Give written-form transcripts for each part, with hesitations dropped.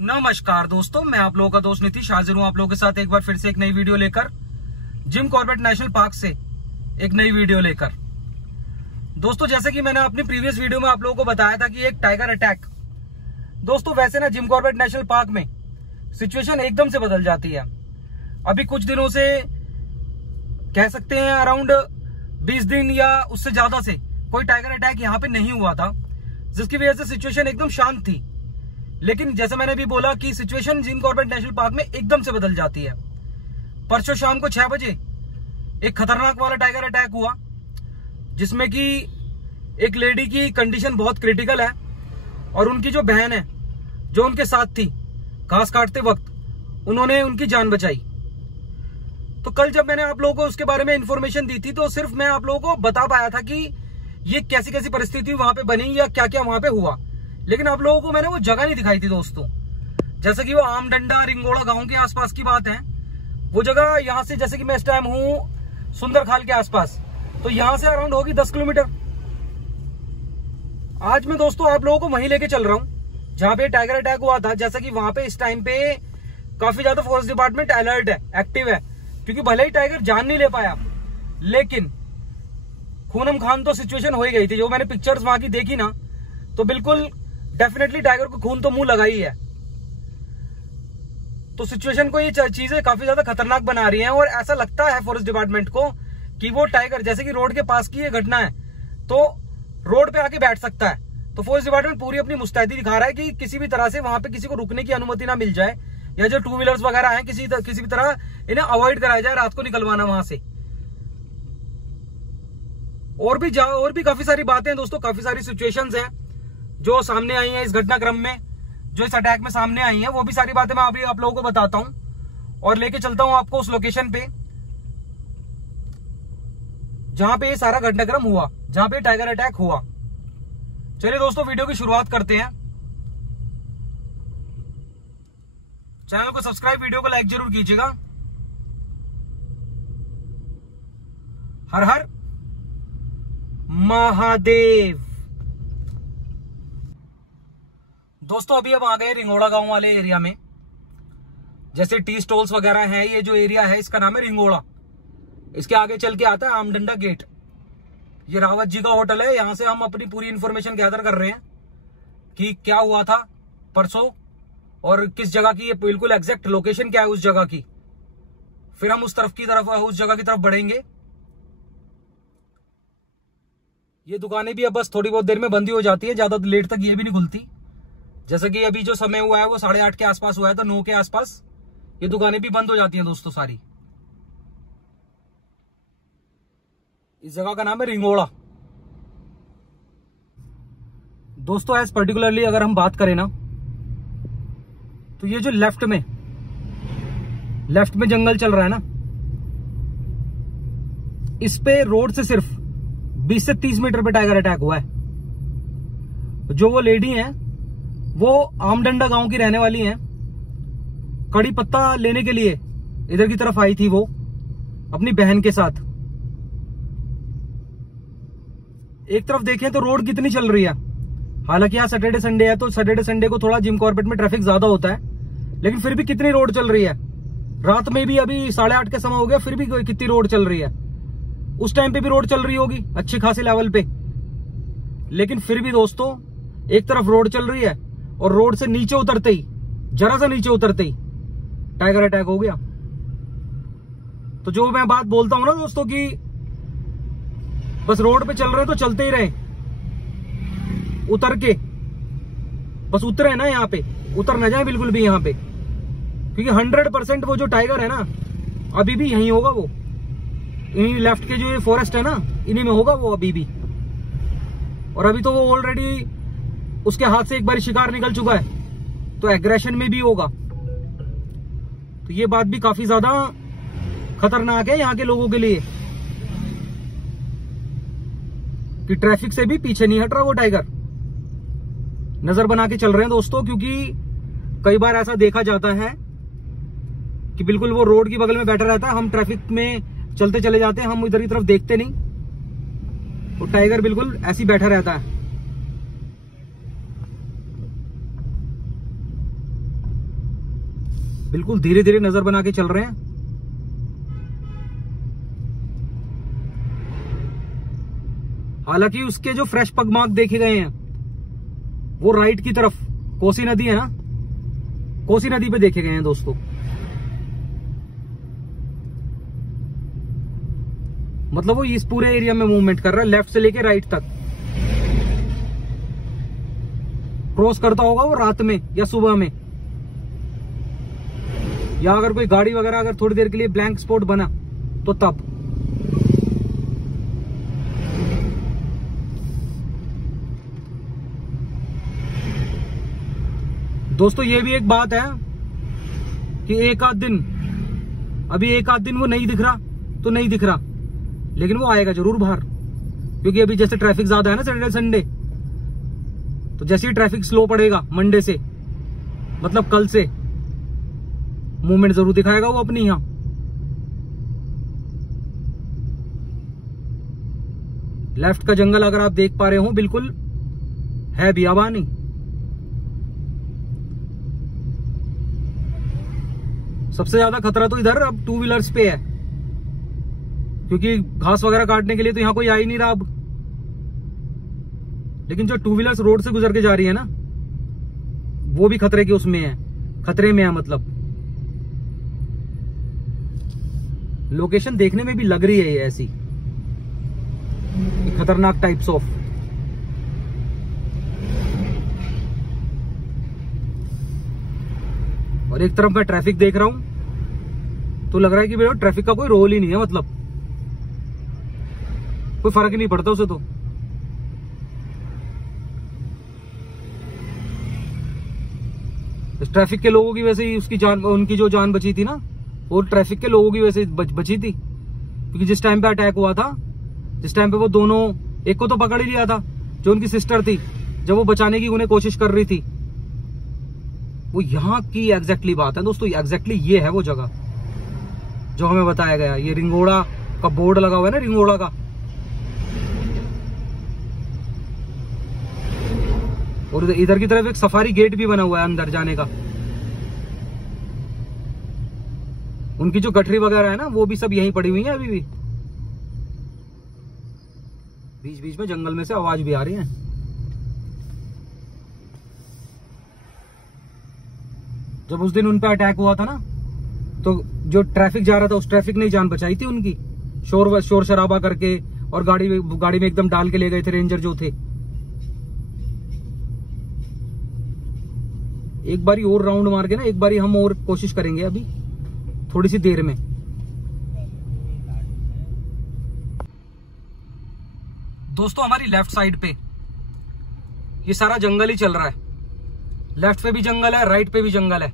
नमस्कार दोस्तों, मैं आप लोगों का दोस्त नीतीश हाजिर हूं आप लोगों के साथ एक बार फिर से एक नई वीडियो लेकर, जिम कॉर्बेट नेशनल पार्क से एक नई वीडियो लेकर। दोस्तों, जैसे कि मैंने अपनी प्रीवियस वीडियो में आप लोगों को बताया था कि एक टाइगर अटैक, दोस्तों वैसे ना जिम कॉर्बेट नेशनल पार्क में सिचुएशन एकदम से बदल जाती है। अभी कुछ दिनों से कह सकते हैं अराउंड 20 दिन या उससे ज्यादा से कोई टाइगर अटैक यहाँ पे नहीं हुआ था, जिसकी वजह से सिचुएशन एकदम शांत थी। लेकिन जैसे मैंने भी बोला कि situation Jim Corbett national park में एकदम से बदल जाती है। परसों शाम को 6 बजे एक खतरनाक वाला टाइगर अटैक हुआ, जिसमें कि एक लेडी की कंडीशन बहुत क्रिटिकल है और उनकी जो बहन है जो उनके साथ थी, घास काटते वक्त उन्होंने उनकी जान बचाई। तो कल जब मैंने आप लोगों को उसके बारे में इंफॉर्मेशन दी थी, तो सिर्फ मैं आप लोगों को बता पाया था कि ये कैसी कैसी परिस्थिति वहां पे बनी या क्या क्या वहां पे हुआ, लेकिन आप लोगों को मैंने वो जगह नहीं दिखाई थी दोस्तों। जैसे कि वो आमडंडा रिंगोड़ा गांव के आसपास की बात है, वो जगह यहाँ से, जैसे कि मैं इस टाइम हूँ सुंदरखाल के आसपास, तो यहाँ से अराउंड होगी 10 किलोमीटर। आज मैं दोस्तों आप लोगों को वहीं लेके चल रहा हूँ जहां पे टाइगर अटैक हुआ था। जैसा कि वहां पे इस टाइम पे काफी ज्यादा फॉरेस्ट डिपार्टमेंट अलर्ट है, एक्टिव है, क्योंकि भले ही टाइगर जान नहीं ले पाया, लेकिन खूनम खान तो सिचुएशन हो ही गई थी। जो मैंने पिक्चर्स वहां की देखी ना, तो बिल्कुल डेफिनेटली टाइगर को खून तो मुंह लगा ही है। तो सिचुएशन को ये चीजें काफी ज्यादा खतरनाक बना रही हैं और ऐसा लगता है फॉरेस्ट डिपार्टमेंट को कि वो टाइगर, जैसे कि रोड के पास की ये घटना है, तो रोड पे आके बैठ सकता है। तो फॉरेस्ट डिपार्टमेंट पूरी अपनी मुस्तैदी दिखा रहा है कि किसी भी तरह से वहां पे किसी को रुकने की अनुमति ना मिल जाए, या जो 2 व्हीलर्स वगैरह हैं किसी भी तरह इन्हें अवॉइड कराया जाए रात को निकलवाना वहां से। और भी काफी सारी बातें हैं दोस्तों, काफी सारी सिचुएशंस हैं जो सामने आई हैं इस घटनाक्रम में, जो इस अटैक में सामने आई हैं। वो भी सारी बातें मैं अभी आप लोगों को बताता हूं और लेके चलता हूं आपको उस लोकेशन पे जहां पे ये सारा घटनाक्रम हुआ, जहां पे टाइगर अटैक हुआ। चलिए दोस्तों, वीडियो की शुरुआत करते हैं। चैनल को सब्सक्राइब, वीडियो को लाइक जरूर कीजिएगा। हर हर महादेव। दोस्तों, अभी हम आ गए रिंगोड़ा गांव वाले एरिया में। जैसे टी स्टॉल्स वगैरह हैं, ये जो एरिया है इसका नाम है रिंगोड़ा। इसके आगे चल के आता है आमडंडा गेट। ये रावत जी का होटल है। यहां से हम अपनी पूरी इंफॉर्मेशन गैदर कर रहे हैं कि क्या हुआ था परसों और किस जगह की, ये बिल्कुल एग्जैक्ट लोकेशन क्या है उस जगह की। फिर हम उस जगह की तरफ बढ़ेंगे। ये दुकानें भी अब बस थोड़ी बहुत देर में बंद ही हो जाती है, ज्यादा लेट तक ये भी नहीं खुलती। जैसे कि अभी जो समय हुआ है वो 8:30 के आसपास हुआ है, तो 9 के आसपास ये दुकानें भी बंद हो जाती हैं दोस्तों सारी। इस जगह का नाम है रिंगोड़ा। दोस्तों, एज पर्टिकुलरली अगर हम बात करें ना, तो ये जो लेफ्ट में जंगल चल रहा है ना, इस पे रोड से सिर्फ 20 से 30 मीटर पे टाइगर अटैक हुआ है। जो वो लेडी हैं वो आमडंडा गांव की रहने वाली हैं। कड़ी पत्ता लेने के लिए इधर की तरफ आई थी वो अपनी बहन के साथ। एक तरफ देखें तो रोड कितनी चल रही है। हालांकि यहाँ सैटरडे संडे है, तो सैटरडे संडे को थोड़ा जिम कॉर्बेट में ट्रैफिक ज्यादा होता है, लेकिन फिर भी कितनी रोड चल रही है। रात में भी अभी 8:30 का समय हो गया, फिर भी कितनी रोड चल रही है। उस टाइम पे भी रोड चल रही होगी अच्छे खासे लेवल पे, लेकिन फिर भी दोस्तों एक तरफ रोड चल रही है और रोड से नीचे उतरते ही, जरा सा नीचे उतरते ही टाइगर अटैक हो गया। तो जो मैं बात बोलता हूं ना दोस्तों कि बस रोड पे चल रहे तो चलते ही रहे, उतर के बस उतरे ना, यहाँ पे उतर ना जाए बिल्कुल भी यहाँ पे, क्योंकि 100% वो जो टाइगर है ना अभी भी यहीं होगा। वो इन्हीं लेफ्ट के जो ये फॉरेस्ट है ना, इन्हीं में होगा वो अभी भी। और अभी तो वो ऑलरेडी उसके हाथ से एक बार शिकार निकल चुका है, तो एग्रेशन में भी होगा। तो ये बात भी काफी ज्यादा खतरनाक है यहाँ के लोगों के लिए कि ट्रैफिक से भी पीछे नहीं हट रहा वो टाइगर। नजर बना के चल रहे हैं दोस्तों, क्योंकि कई बार ऐसा देखा जाता है कि बिल्कुल वो रोड की बगल में बैठा रहता है, हम ट्रैफिक में चलते चले जाते हैं, हम इधर की तरफ देखते नहीं, वो टाइगर बिल्कुल ऐसे ही बैठा रहता है। बिल्कुल धीरे धीरे नजर बना के चल रहे हैं। हालांकि उसके जो फ्रेश पग मार्क देखे गए हैं वो राइट की तरफ, कोसी नदी है ना, कोसी नदी पे देखे गए हैं दोस्तों। मतलब वो इस पूरे एरिया में मूवमेंट कर रहा है, लेफ्ट से लेके राइट तक। क्रॉस करता होगा वो रात में या सुबह में, या अगर कोई गाड़ी वगैरह अगर थोड़ी देर के लिए ब्लैंक स्पॉट बना तो तब। दोस्तों ये भी एक बात है कि एक आध दिन, अभी एक आध दिन वो नहीं दिख रहा तो नहीं दिख रहा, लेकिन वो आएगा जरूर बाहर। क्योंकि अभी जैसे ट्रैफिक ज्यादा है ना सैटरडे संडे, तो जैसे ही ट्रैफिक स्लो पड़ेगा मंडे से, मतलब कल से, मूवमेंट जरूर दिखाएगा वो अपनी। यहां लेफ्ट का जंगल अगर आप देख पा रहे हो बिल्कुल है बियाबानी। सबसे ज्यादा खतरा तो इधर अब टू व्हीलर्स पे है, क्योंकि घास वगैरह काटने के लिए तो यहां कोई आ ही नहीं रहा अब। लेकिन जो टू व्हीलर्स रोड से गुजर के जा रही है ना, वो भी खतरे के उसमें है, खतरे में है। मतलब लोकेशन देखने में भी लग रही है ये ऐसी खतरनाक टाइप्स ऑफ। और एक तरफ मैं ट्रैफिक देख रहा हूं तो लग रहा है कि मेरे ट्रैफिक का कोई रोल ही नहीं है, मतलब कोई फर्क ही नहीं पड़ता उसे। तो इस ट्रैफिक के लोगों की वजह से ही उसकी जान, उनकी जो जान बची थी ना, वो ट्रैफिक के लोगों की वजह से बची थी। क्योंकि जिस टाइम पे अटैक हुआ था, जिस टाइम पे वो दोनों, एक को तो पकड़ ही लिया था जो उनकी सिस्टर थी, जब वो बचाने की उन्हें कोशिश कर रही थी। वो यहाँ की एग्जैक्टली बात है दोस्तों, एग्जैक्टली ये है वो जगह जो हमें बताया गया। ये रिंगोड़ा का बोर्ड लगा हुआ है ना, रिंगोड़ा का। और इधर की तरफ एक सफारी गेट भी बना हुआ है अंदर जाने का। उनकी जो गठरी वगैरह है ना, वो भी सब यहीं पड़ी हुई है अभी भी। बीच बीच में जंगल में से आवाज भी आ रही है। जब उस दिन उन पे अटैक हुआ था ना, तो जो ट्रैफिक जा रहा था उस ट्रैफिक ने जान बचाई थी उनकी, शोर शराबा करके, और गाड़ी में एकदम डाल के ले गए थे रेंजर जो थे। एक बारी और राउंड मार के ना, एक बारी हम और कोशिश करेंगे अभी थोड़ी सी देर में। दोस्तों हमारी लेफ्ट साइड पे ये सारा जंगल ही चल रहा है। लेफ्ट पे भी जंगल है, राइट पे भी जंगल है।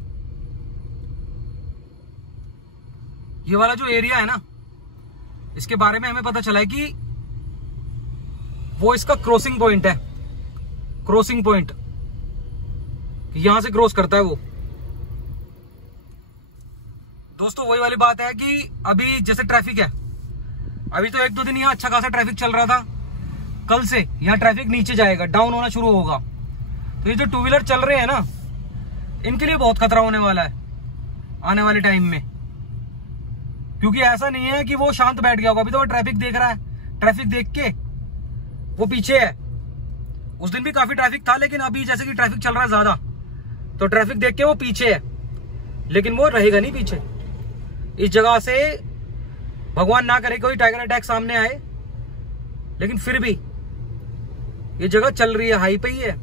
ये वाला जो एरिया है ना, इसके बारे में हमें पता चला है कि वो इसका क्रॉसिंग पॉइंट है। क्रॉसिंग पॉइंट यहां से क्रॉस करता है वो। दोस्तों वही वाली बात है कि अभी जैसे ट्रैफिक है, अभी तो एक दो दिन यहाँ अच्छा खासा ट्रैफिक चल रहा था, कल से यहाँ ट्रैफिक नीचे जाएगा, डाउन होना शुरू होगा। तो ये जो टू व्हीलर चल रहे हैं ना, इनके लिए बहुत खतरा होने वाला है आने वाले टाइम में। क्योंकि ऐसा नहीं है कि वो शांत बैठ गया होगा, अभी तो वो ट्रैफिक देख रहा है, ट्रैफिक देख के वो पीछे है। उस दिन भी काफी ट्रैफिक था, लेकिन अभी जैसे कि ट्रैफिक चल रहा है ज्यादा, तो ट्रैफिक देख के वो पीछे है, लेकिन वो रहेगा नहीं पीछे। इस जगह से भगवान ना करे कोई टाइगर अटैक सामने आए, लेकिन फिर भी ये जगह चल रही है, हाई पे ही है।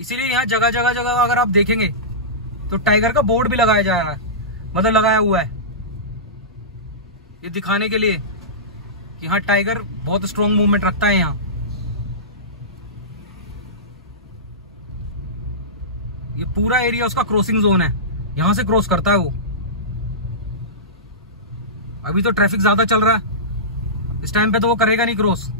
इसीलिए यहाँ जगह जगह अगर आप देखेंगे तो टाइगर का बोर्ड भी लगाया जा रहा है, मतलब लगाया हुआ है, ये दिखाने के लिए कि हाँ टाइगर बहुत स्ट्रॉन्ग मूवमेंट रखता है यहाँ। ये पूरा एरिया उसका क्रॉसिंग जोन है, यहां से क्रॉस करता है वो। अभी तो ट्रैफिक ज्यादा चल रहा है, इस टाइम पे तो वो करेगा नहीं क्रॉस।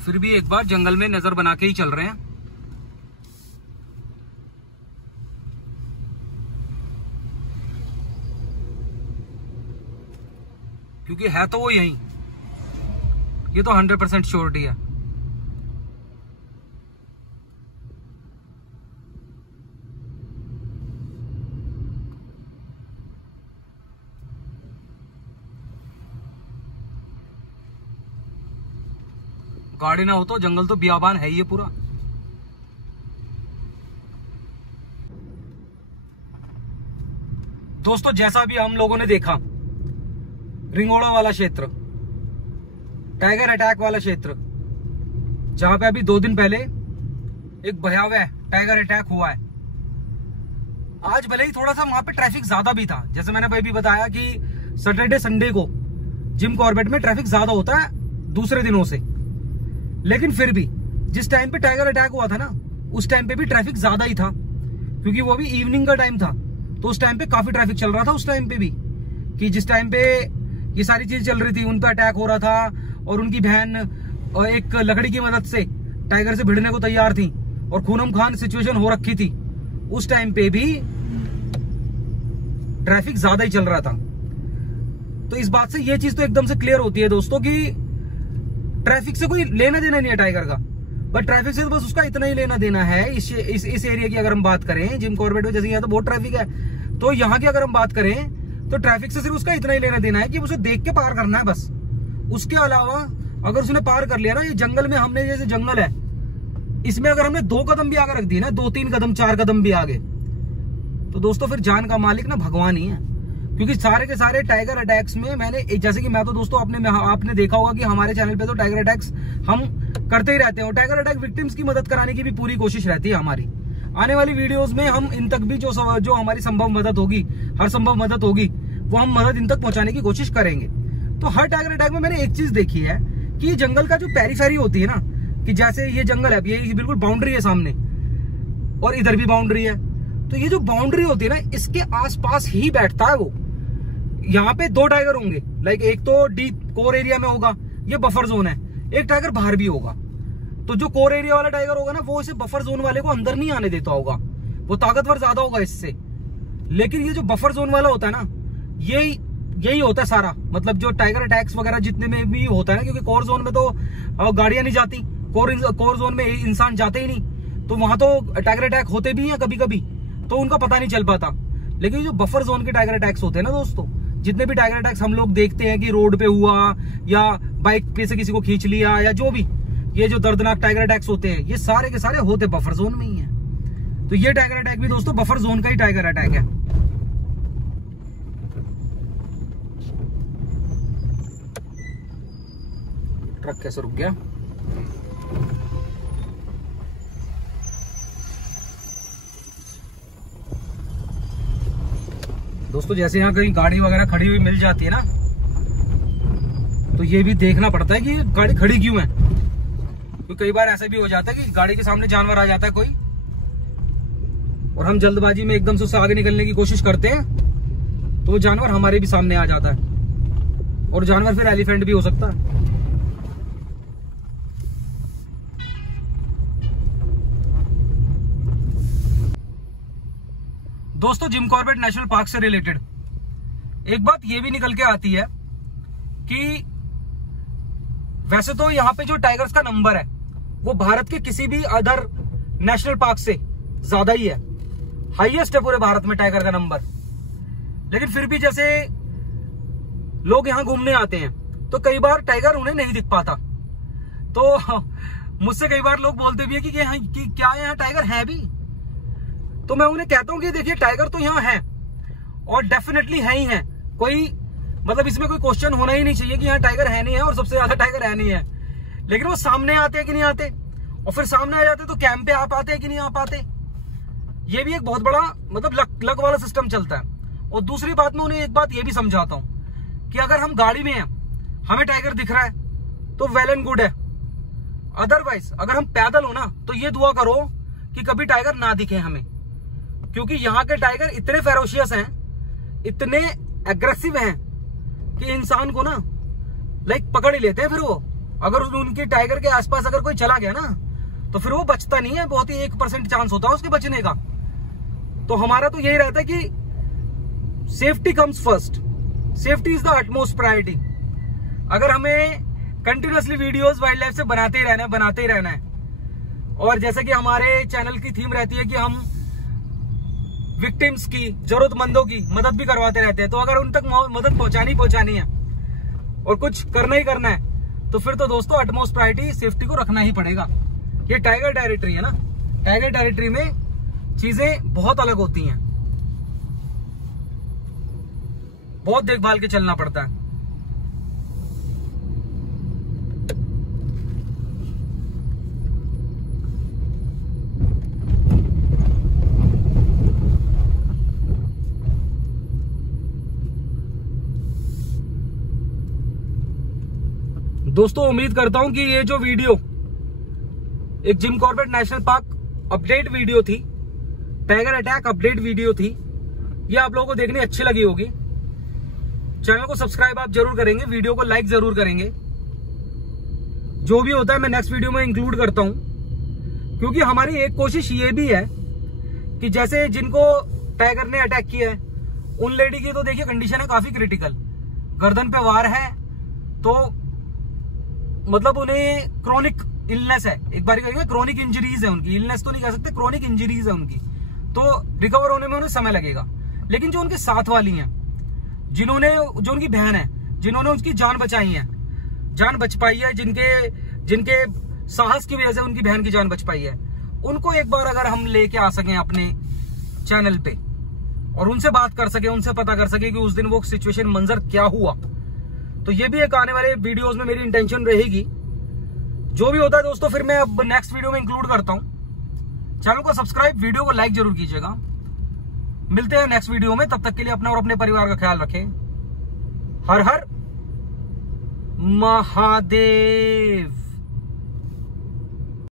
फिर भी एक बार जंगल में नजर बना के ही चल रहे हैं। क्योंकि है तो वो यही, ये तो 100% श्योरिटी है। गाड़ी ना हो तो जंगल तो बियाबान है ये पूरा। दोस्तों जैसा भी हम लोगों ने देखा, रिंगोड़ा वाला क्षेत्र, टाइगर अटैक वाला क्षेत्र, जहां पे अभी 2 दिन पहले एक भयावह टाइगर अटैक हुआ है। आज भले ही थोड़ा सा वहां पे ट्रैफिक ज्यादा भी था, जैसे मैंने अभी बताया कि सैटरडे संडे को जिम कॉर्बेट में ट्रैफिक ज्यादा होता है दूसरे दिनों से, लेकिन फिर भी जिस टाइम पे टाइगर अटैक हुआ था ना, उस टाइम पे भी ट्रैफिक ज्यादा ही था, क्योंकि वो भी इवनिंग का टाइम था। तो उस टाइम पे काफी ट्रैफिक चल रहा था उस टाइम पे भी, कि जिस टाइम पे ये सारी चीज चल रही थी, उन पे अटैक हो रहा था और उनकी बहन एक लकड़ी की मदद से टाइगर से भिड़ने को तैयार थी और खूनम खान सिचुएशन हो रखी थी। उस टाइम पे भी ट्रैफिक ज्यादा ही चल रहा था। तो इस बात से ये चीज तो एकदम से क्लियर होती है दोस्तों कि ट्रैफिक से कोई लेना देना नहीं है टाइगर का, बट ट्रैफिक से तो बस उसका इतना ही लेना देना है। इस एरिया की अगर हम बात करें, जिम कॉर्बेट में जैसे यहाँ तो बहुत ट्रैफिक है, तो यहाँ की अगर हम बात करें तो ट्रैफिक से सिर्फ उसका इतना ही लेना देना है कि उसे देख के पार करना है बस। उसके अलावा अगर उसने पार कर लिया ना, ये जंगल में हमने जैसे जंगल है, इसमें अगर हमने 2 कदम भी आगे रख दिए ना, 2-3 कदम 4 कदम भी आगे, तो दोस्तों फिर जान का मालिक ना भगवान ही है। क्योंकि सारे के सारे टाइगर अटैक्स में मैंने, जैसे कि मैं तो दोस्तों आपने देखा होगा कि हमारे चैनल पे तो टाइगर अटैक्स हम करते ही रहते हैं, और टाइगर अटैक विक्टिम्स की मदद कराने की भी पूरी कोशिश रहती है हमारी। आने वाली वीडियोस में हम इन तक भी जो हमारी संभव मदद होगी, हर संभव मदद होगी, वो हम मदद इन तक पहुंचाने की कोशिश करेंगे। तो हर टाइगर अटैक में मैंने एक चीज देखी है कि जंगल का जो पेरीफेरी होती है ना, कि जैसे ये जंगल है, ये बिल्कुल बाउंड्री है सामने और इधर भी बाउंड्री है, तो ये जो बाउंड्री होती है ना, इसके आसपास ही बैठता है वो। यहाँ पे 2 टाइगर होंगे, लाइक एक तो डीप कोर एरिया में होगा, ये बफर जोन है, एक टाइगर बाहर भी होगा। तो जो कोर एरिया वाला टाइगर होगा ना, वो इसे बफर जोन वाले को अंदर नहीं आने देता होगा, वो ताकतवर ज्यादा होगा इससे। लेकिन ये जो बफर जोन वाला होता है ना, यही होता है सारा, मतलब जो टाइगर अटैक्स वगैरह जितने में भी होता है ना, क्योंकि कोर जोन में तो गाड़ियां नहीं जाती, कोर जोन में इंसान जाते ही नहीं, तो वहां तो टाइगर अटैक होते भी हैं कभी कभी, तो उनका पता नहीं चल पाता। लेकिन जो बफर जोन के टाइगर अटैक्स होते हैं ना दोस्तों, जितने भी टाइगर अटैक्स हम लोग देखते हैं कि रोड पे हुआ या बाइक पे से किसी को खींच लिया या जो भी, ये जो दर्दनाक टाइगर अटैक्स होते हैं, ये सारे के सारे होते बफर जोन में ही है। तो ये टाइगर अटैक भी दोस्तों बफर जोन का ही टाइगर अटैक है। ट्रक कैसे रुक गया? दोस्तों जैसे यहाँ कहीं गाड़ी वगैरह खड़ी हुई मिल जाती है ना, तो ये भी देखना पड़ता है कि गाड़ी खड़ी क्यों है। तो कई बार ऐसा भी हो जाता है कि गाड़ी के सामने जानवर आ जाता है कोई, और हम जल्दबाजी में एकदम से उससे आगे निकलने की कोशिश करते हैं, तो वो जानवर हमारे भी सामने आ जाता है, और जानवर फिर एलिफेंट भी हो सकता है। दोस्तों जिम कॉर्बेट नेशनल पार्क से रिलेटेड एक बात ये भी निकल के आती है कि वैसे तो यहाँ पे जो टाइगर्स का नंबर है वो भारत के किसी भी अदर नेशनल पार्क से ज्यादा ही है, हाईएस्ट है पूरे भारत में टाइगर का नंबर। लेकिन फिर भी जैसे लोग यहाँ घूमने आते हैं तो कई बार टाइगर उन्हें नहीं दिख पाता, तो मुझसे कई बार लोग बोलते भी है कि क्या यहाँ टाइगर है भी। तो मैं उन्हें कहता हूं कि देखिए टाइगर तो यहाँ है और डेफिनेटली है ही है, कोई मतलब इसमें कोई क्वेश्चन होना ही नहीं चाहिए कि यहाँ टाइगर है नहीं है और सबसे ज्यादा टाइगर है नहीं है। लेकिन वो सामने आते हैं कि नहीं आते, और फिर सामने आ जाते तो कैंप पे आ पाते हैं कि नहीं आ पाते, ये भी एक बहुत बड़ा मतलब लक वाला सिस्टम चलता है। और दूसरी बात में उन्हें एक बात ये भी समझाता हूं कि अगर हम गाड़ी में हैं, हमें टाइगर दिख रहा है तो वेल एंड गुड है, अदरवाइज अगर हम पैदल हो ना तो ये दुआ करो कि कभी टाइगर ना दिखे हमें, क्योंकि यहाँ के टाइगर इतने फेरोशियस हैं, इतने एग्रेसिव हैं कि इंसान को ना लाइक पकड़ ही लेते हैं फिर वो, अगर उनकी टाइगर के आसपास अगर कोई चला गया ना तो फिर वो बचता नहीं है, बहुत ही 1% चांस होता है उसके बचने का। तो हमारा तो यही रहता है कि safety comes first, safety is the utmost priority. अगर हमें कंटिन्यूअसली वीडियोस वाइल्ड लाइफ से बनाते ही रहना है और जैसे कि हमारे चैनल की थीम रहती है कि हम विक्टिम्स की, जरूरतमंदों की मदद भी करवाते रहते हैं, तो अगर उन तक मदद पहुंचानी है और कुछ करना ही करना है तो फिर तो दोस्तों अटमोस्ट प्रायोरिटी सेफ्टी को रखना ही पड़ेगा। ये टाइगर टेरिटरी है ना, टाइगर टेरिटरी में चीजें बहुत अलग होती हैं, बहुत देखभाल के चलना पड़ता है। दोस्तों उम्मीद करता हूं कि ये जो वीडियो एक Jim Corbett national park update video थी, टाइगर अटैक अपडेट वीडियो थी, ये आप लोगों को देखने अच्छी लगी होगी। चैनल को सब्सक्राइब आप जरूर करेंगे, वीडियो को लाइक जरूर करेंगे। जो भी होता है मैं नेक्स्ट वीडियो में इंक्लूड करता हूं, क्योंकि हमारी एक कोशिश ये भी है कि जैसे जिनको टाइगर ने अटैक किया है उन लेडी की तो देखिए कंडीशन है काफी क्रिटिकल, गर्दन पे वार है, तो मतलब उन्हें क्रोनिक इलनेस है, एक बार कहेंगे क्रोनिक इंजरीज है उनकी, इलनेस तो नहीं कह सकते, क्रोनिक इंजरीज है उनकी, तो रिकवर होने में उन्हें समय लगेगा। लेकिन जो उनके साथ वाली हैं, जो उनकी बहन है, जिन्होंने उसकी जान बचाई है, जान बच पाई है, जिनके साहस की वजह से उनकी बहन की जान बच पाई है, उनको एक बार अगर हम लेके आ सकें अपने चैनल पे और उनसे बात कर सके, उनसे पता कर सके कि उस दिन वो सिचुएशन मंजर क्या हुआ, तो ये भी एक आने वाले वीडियोस में मेरी इंटेंशन रहेगी। जो भी होता है दोस्तों फिर मैं अब नेक्स्ट वीडियो में इंक्लूड करता हूं। चैनल को सब्सक्राइब, वीडियो को लाइक जरूर कीजिएगा। मिलते हैं नेक्स्ट वीडियो में, तब तक के लिए अपना और अपने परिवार का ख्याल रखें। हर हर महादेव।